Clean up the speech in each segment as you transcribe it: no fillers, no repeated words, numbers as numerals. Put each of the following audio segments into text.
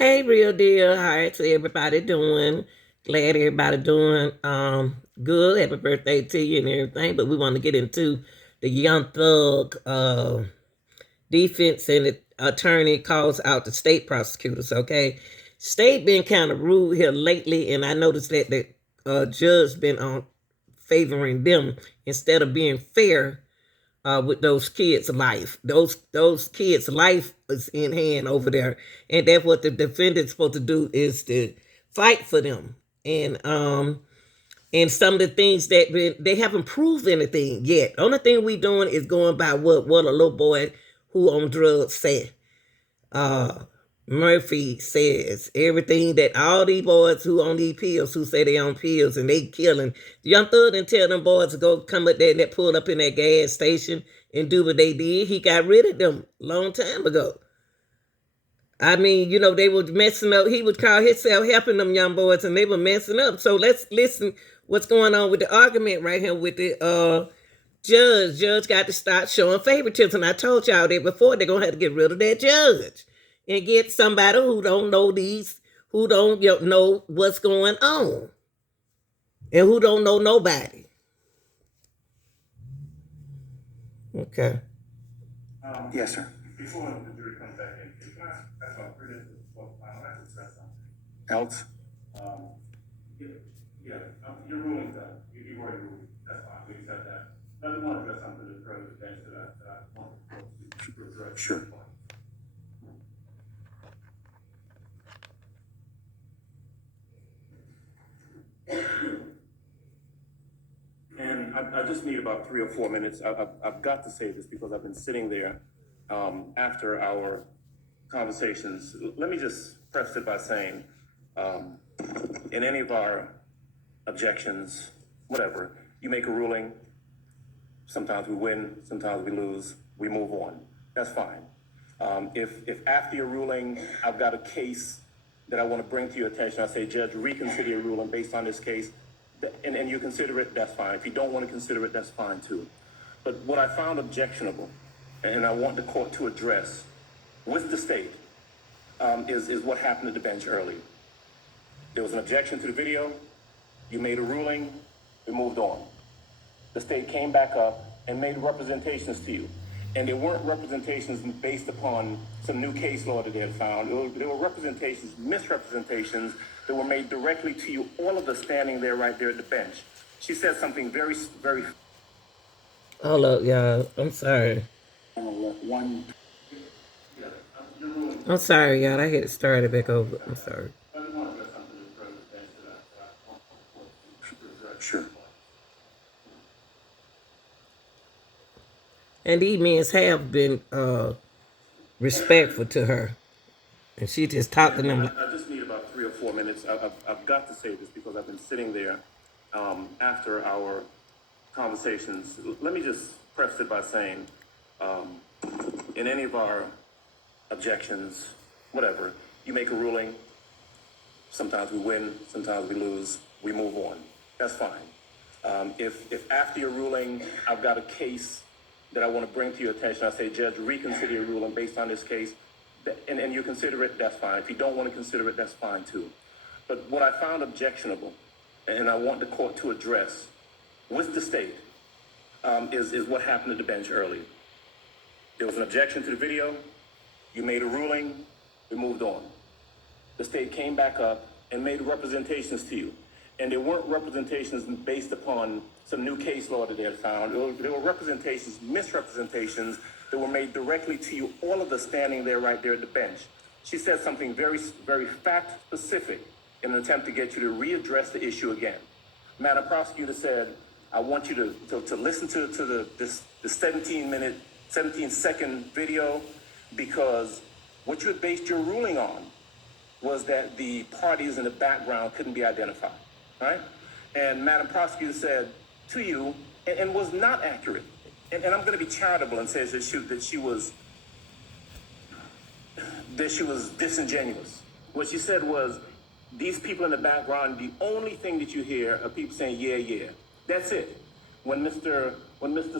Hey, real deal. How to everybody doing? Glad everybody doing good. Happy birthday to you and everything. But we want to get into the Young Thug defense and the attorney calls out the state prosecutors. Okay, state been kind of rude here lately, and I noticed that the judge been on favoring them instead of being fair with those kids' life. Those kids' life is in hand over there, and that's what the defendant's supposed to do is to fight for them. And some of the things that they haven't proved anything yet. Only thing we doing is going by what a little boy who on drugs said. Uh, Murphy says everything that all these boys who on these pills who say they on pills and they killing. Young Thug didn't tell them boys to go come up there and that pull up in that gas station and do what they did. He got rid of them long time ago. I mean, they were messing up. He would call himself helping them young boys and they were messing up. So let's listen what's going on with the argument right here with the judge. Judge got to start showing favoritism. I told y'all that before. They're gonna have to get rid of that judge and get somebody who don't know who don't know what's going on, and who don't know nobody. Okay. Yes, sir. Before the jury comes back in, can I ask about credentials? Well, I don't have to stress something. Else? Um, yeah, your ruling's done. You've already ruled. That's fine. We accept that. I just want to address something that's further bench that I want to address. Sure. And I just need about 3 or 4 minutes. I've got to say this because I've been sitting there after our conversations. Let me just preface it by saying, in any of our objections, whatever, you make a ruling. Sometimes we win, sometimes we lose. We move on. That's fine. If after your ruling, I've got a case that I want to bring to your attention, I say, Judge, reconsider your ruling based on this case, and you consider it, that's fine. If you don't want to consider it, that's fine too. But what I found objectionable, and I want the court to address with the state, is what happened at the bench early. There was an objection to the video. You made a ruling. We moved on. The state came back up and made representations to you. And they weren't representations based upon some new case law that they had found. There were representations, misrepresentations that were made directly to you, all of us standing there right there at the bench. She said something very, very... Hold up, y'all. I'm sorry. I'm sorry, y'all. I had to start it back over. I'm sorry. Sure. And these men have been respectful to her. And she just talked to them. I just need about 3 or 4 minutes. I've got to say this because I've been sitting there after our conversations. Let me just preface it by saying, in any of our objections, whatever, you make a ruling. Sometimes we win, sometimes we lose. We move on. That's fine. If after your ruling, I've got a case that I want to bring to your attention, I say, Judge, reconsider your ruling based on this case, and you consider it, that's fine. If you don't want to consider it, that's fine too. But what I found objectionable, and I want the court to address with the state, is what happened at the bench early. There was an objection to the video. You made a ruling. We moved on. The state came back up and made representations to you. And there weren't representations based upon some new case law that they had found. There were representations, misrepresentations that were made directly to you, all of us standing there right there at the bench. She said something very, very fact-specific in an attempt to get you to readdress the issue again. Madam Prosecutor said, I want you to listen to the 17-second video, because what you had based your ruling on was that the parties in the background couldn't be identified, right? And Madam Prosecutor said to you, and was not accurate, and I'm going to be charitable and say that she was disingenuous. What she said was, these people in the background, the only thing that you hear are people saying, yeah, yeah. That's it. When Mr.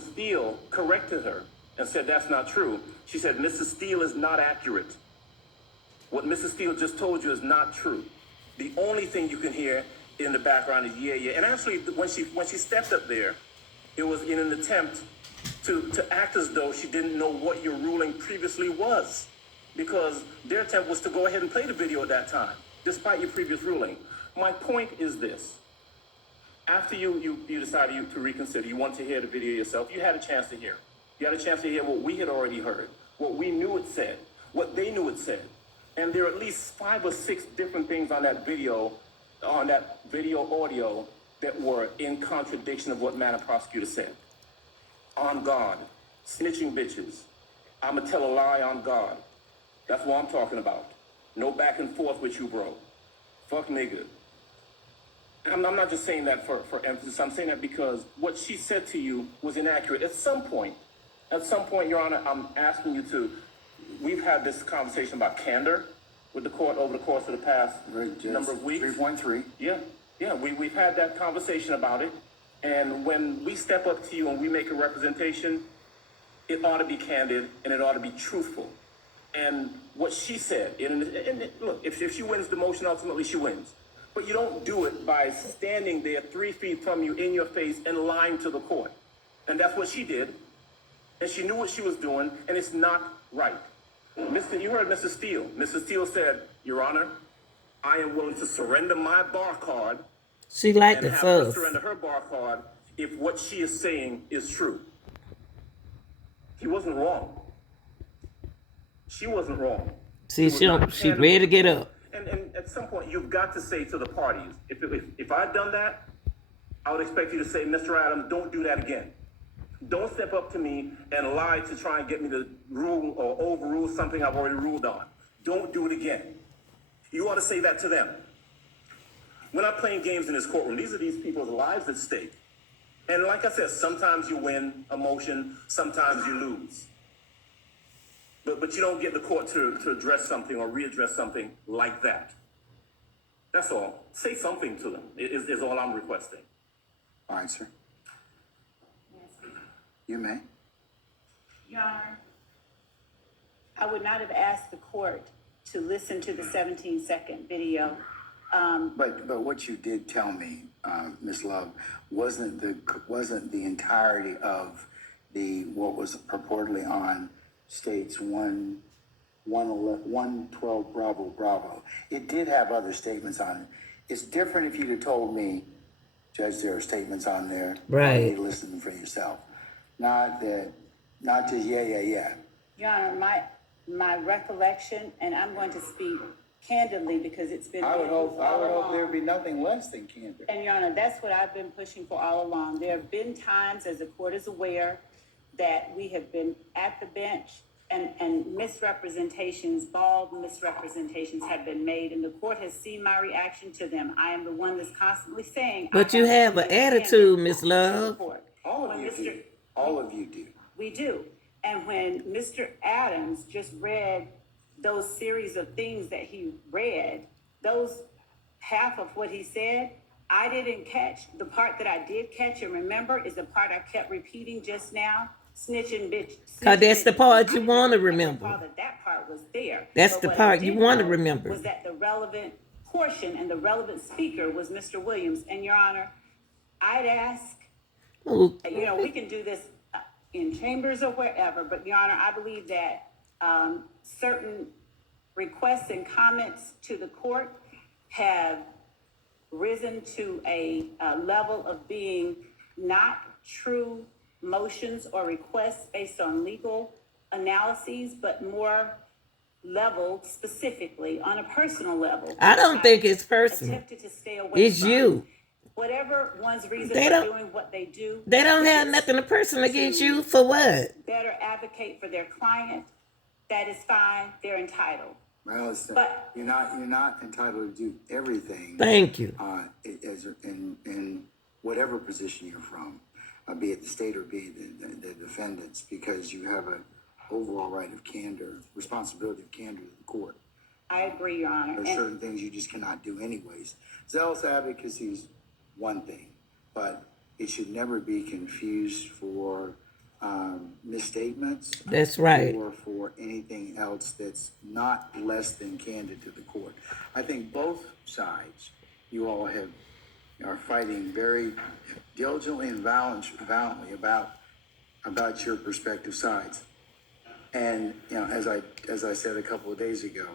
Steele corrected her and said that's not true, she said, Mr. Steele is not accurate. What Mrs. Steele just told you is not true. The only thing you can hear in the background is yeah, yeah. And actually, when she stepped up there, it was in an attempt to act as though she didn't know what your ruling previously was, because their attempt was to go ahead and play the video at that time, despite your previous ruling. My point is this. After you decided to reconsider, you want to hear the video yourself, you had a chance to hear. You had a chance to hear what we had already heard, what we knew it said, what they knew it said. And there are at least 5 or 6 different things on that video audio, that were in contradiction of what Manor Prosecutor said. On God, snitching bitches, I'ma tell a lie on God. That's what I'm talking about. No back and forth with you, bro. Fuck nigga. I'm not just saying that for emphasis. I'm saying that because what she said to you was inaccurate. At some point, Your Honor, I'm asking you to, we've had this conversation about candor with the court over the course of the past number of weeks. 3.3. Yeah, we've had that conversation about it. And when we step up to you and we make a representation, it ought to be candid and it ought to be truthful. And what she said, and look, if she wins the motion, ultimately she wins. But you don't do it by standing there 3 feet from you in your face and lying to the court. And that's what she did. And she knew what she was doing, and it's not right. You heard Mrs. Steele. Mrs. Steele said, Your Honor, I am willing to surrender my bar card. She liked and the have her fuss. surrender her bar card if what she is saying is true. He wasn't wrong. She wasn't wrong. See, she ready to get up. And at some point, you've got to say to the parties, if I'd done that, I would expect you to say, Mr. Adams, don't do that again. Don't step up to me and lie to try and get me to rule or overrule something I've already ruled on. Don't do it again. You ought to say that to them. We're not playing games in this courtroom. These are these people's lives at stake. And like I said, sometimes you win a motion, sometimes you lose. But you don't get the court to address something or readdress something like that. That's all. Say something to them is all I'm requesting. All right, sir. You may. Your Honor, I would not have asked the court to listen to the 17-second video. But what you did tell me, Ms. Love, wasn't the entirety of what was purportedly on states 112 Bravo. It did have other statements on it. It's different if you'd have told me, Judge, there are statements on there. Right. You need to listen for yourself. Not just yeah. Your Honor, my recollection, and I'm going to speak candidly because it's been. I would hope there would be nothing less than candor. And Your Honor, that's what I've been pushing for all along. There have been times, as the court is aware, that we have been at the bench and misrepresentations, bald misrepresentations have been made, and the court has seen my reaction to them. I am the one that's constantly saying. But you have an attitude, Miss Love. All of you do. We do. And when Mr. Adams just read those series of things that he read, those half of what he said, I didn't catch. The part that I did catch and remember is the part I kept repeating just now. Snitching bitch. Cause that's the part you want to remember. That part was there. That's But the what part I you did want to know remember. Was that the relevant portion and the relevant speaker was Mr. Williams. And Your Honor, I'd ask, Ooh. we can do this in chambers or wherever, but Your Honor, I believe that certain requests and comments to the court have risen to a level of being not true motions or requests based on legal analyses, but more leveled specifically on a personal level. I don't think it's personal. Attempted to stay away It's from. you. Whatever one's reason They for don't- doing what they do. They don't have nothing personal against you for what? Better advocate for their client. That is fine. They're entitled. Well, But- you're not entitled to do everything. Thank you. In whatever position you're from, be it the state or be it the defendants, because you have an overall right of candor, responsibility of candor to the court. I agree, Your Honor. There's certain things you just cannot do anyways. Zealous advocacy is one thing, but it should never be confused for misstatements. That's right. Or for or anything else that's not less than candid to the court. I think both sides, you all are fighting very diligently and valiantly about your respective sides. And, you know, as I said a couple of days ago,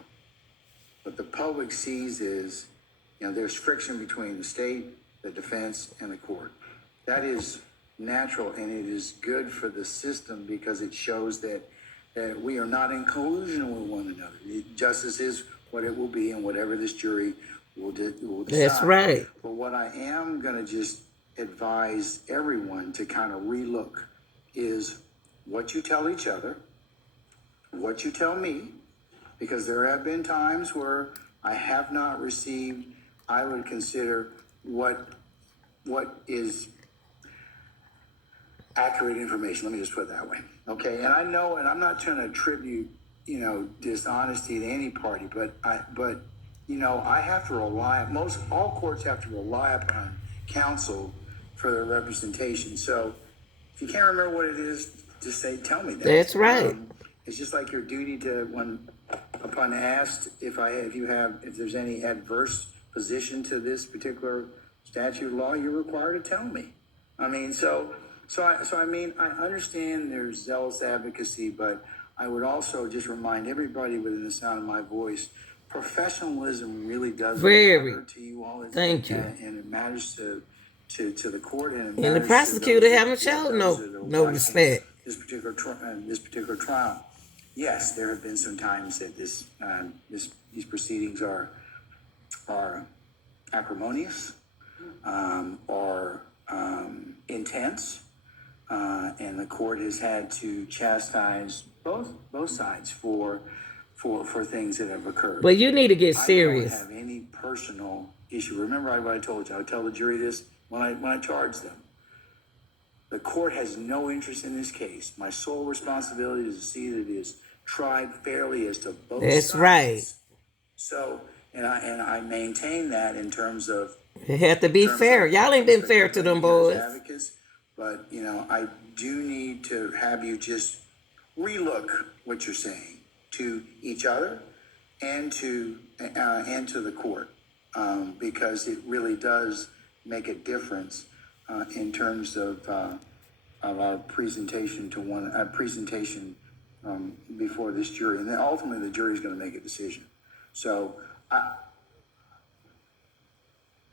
what the public sees is, you know, there's friction between the state, the defense, and the court. That is natural, and it is good for the system because it shows that we are not in collusion with one another. Justice is what it will be, and whatever this jury will decide. That's right. But what I am going to just advise everyone to kind of relook is what you tell each other, what you tell me, because there have been times where I have not received, I would consider what is accurate information. Let me just put it that way. Okay. And I know, and I'm not trying to attribute, you know, dishonesty to any party, but you know, I have to rely, all courts have to rely upon counsel for their representation. So if you can't remember what it is, just say, tell me that. That's right. It's just like your duty to, when upon asked if there's any adverse position to this particular statute of law, you're required to tell me. I mean, so I mean, I understand there's zealous advocacy, but I would also just remind everybody within the sound of my voice, professionalism really does matter to you all. Thank you. And it matters to the court, and the prosecutor haven't shown no respect. This particular trial. Yes, there have been some times that these proceedings are acrimonious, or intense, and the court has had to chastise both sides for things that have occurred. But you need to get serious. I don't have any personal issue. Remember what I told you. I would tell the jury this when I charged them. The court has no interest in this case. My sole responsibility is to see that it is tried fairly as to both sides. That's right. So, and I maintain that in terms of It had to be fair. Y'all ain't been fair to them boys. Advocates, but you know, I do need to have you just relook what you're saying to each other and to the court, because it really does make a difference in terms of our presentation before this jury, and then ultimately the jury is going to make a decision. So,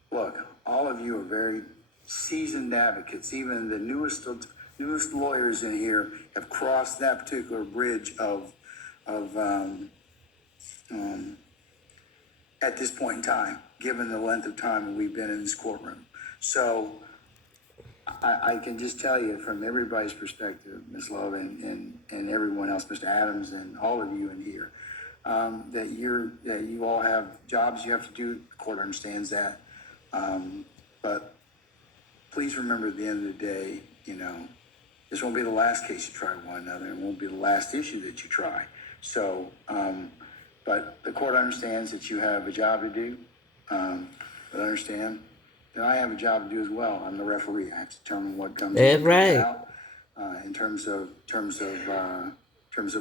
look, all of you are very seasoned advocates. Even the newest lawyers in here have crossed that particular bridge at this point in time, given the length of time that we've been in this courtroom. So I can just tell you from everybody's perspective, Ms. Love and everyone else, Mr. Adams and all of you in here, that you all have jobs you have to do. The court understands that. But please remember, at the end of the day, you know, this won't be the last case you try with one another. It won't be the last issue that you try. So, but the court understands that you have a job to do. But understand that I have a job to do as well. I'm the referee. I have to determine what comes in and out in terms of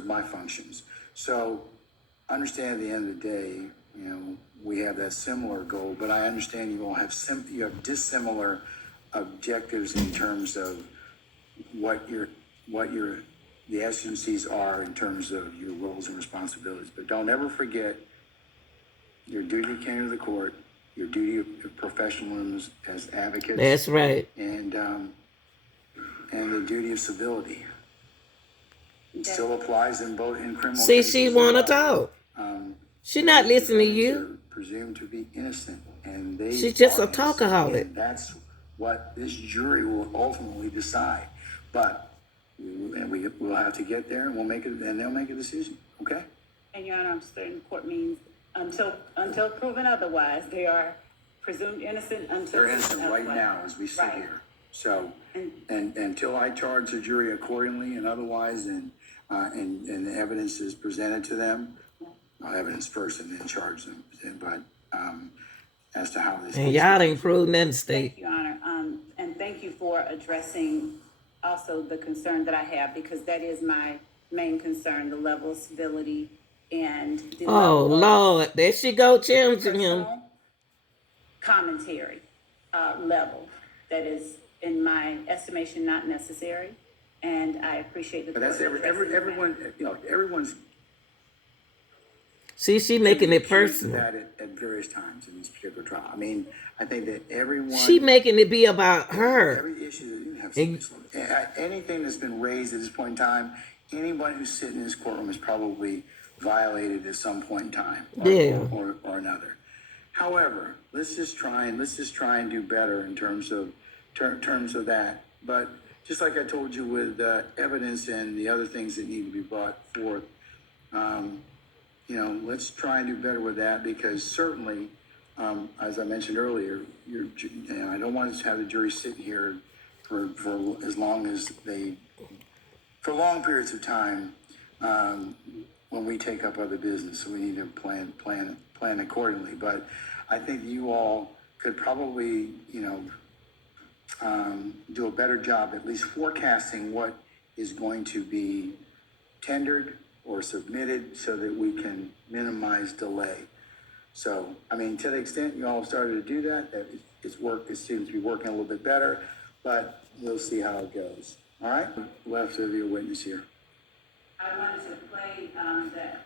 my functions. So, understand at the end of the day, you know, we have that similar goal, but I understand you all have dissimilar objectives in terms of what the essences are in terms of your roles and responsibilities. But don't ever forget your duty to candor to the court, your duty of professionalism as advocates. That's right. And the duty of civility. It still applies in criminal cases. See, she wanna talk. She not listening to you. Presumed to be innocent, and she's just a talkaholic. And that's what this jury will ultimately decide. But we'll have to get there, and we'll make it, and they'll make a decision. Okay. And Your Honor, I'm certain court means until proven otherwise, they are presumed innocent until they're innocent right now as we sit here. So, and until I charge the jury accordingly and otherwise, and the evidence is presented to them, evidence first and then charge them. But as to how this, and y'all ain't proved nothing, state. Thank you, Your Honor, and thank you for addressing also the concern that I have, because that is my main concern, the level of civility and the Oh level of Lord, there she go challenging him. personal commentary level that is, in my estimation, not necessary. And I appreciate the But that's court addressing the everyone, matter. you know, everyone's See, she making it personal. that at various times in this particular trial. I mean, I think that everyone. She making it be about her. Every issue that you have, And- anything that's been raised at this point in time, anybody who's sitting in this courtroom is probably violated at some point in time, Yeah. or another. However, let's just try and do better in terms of that. But just like I told you with evidence and the other things that need to be brought forth, you know, let's try and do better with that, because certainly, as I mentioned earlier, I don't want to have the jury sit here for as long as for long periods of time, when we take up other business. So we need to plan accordingly. But I think you all could probably, you know, do a better job at least forecasting what is going to be tendered or submitted, so that we can minimize delay. So, I mean, to the extent you all started to do that, it seems to be working a little bit better, but we'll see how it goes. All right? Left of your witness here. I wanted to play that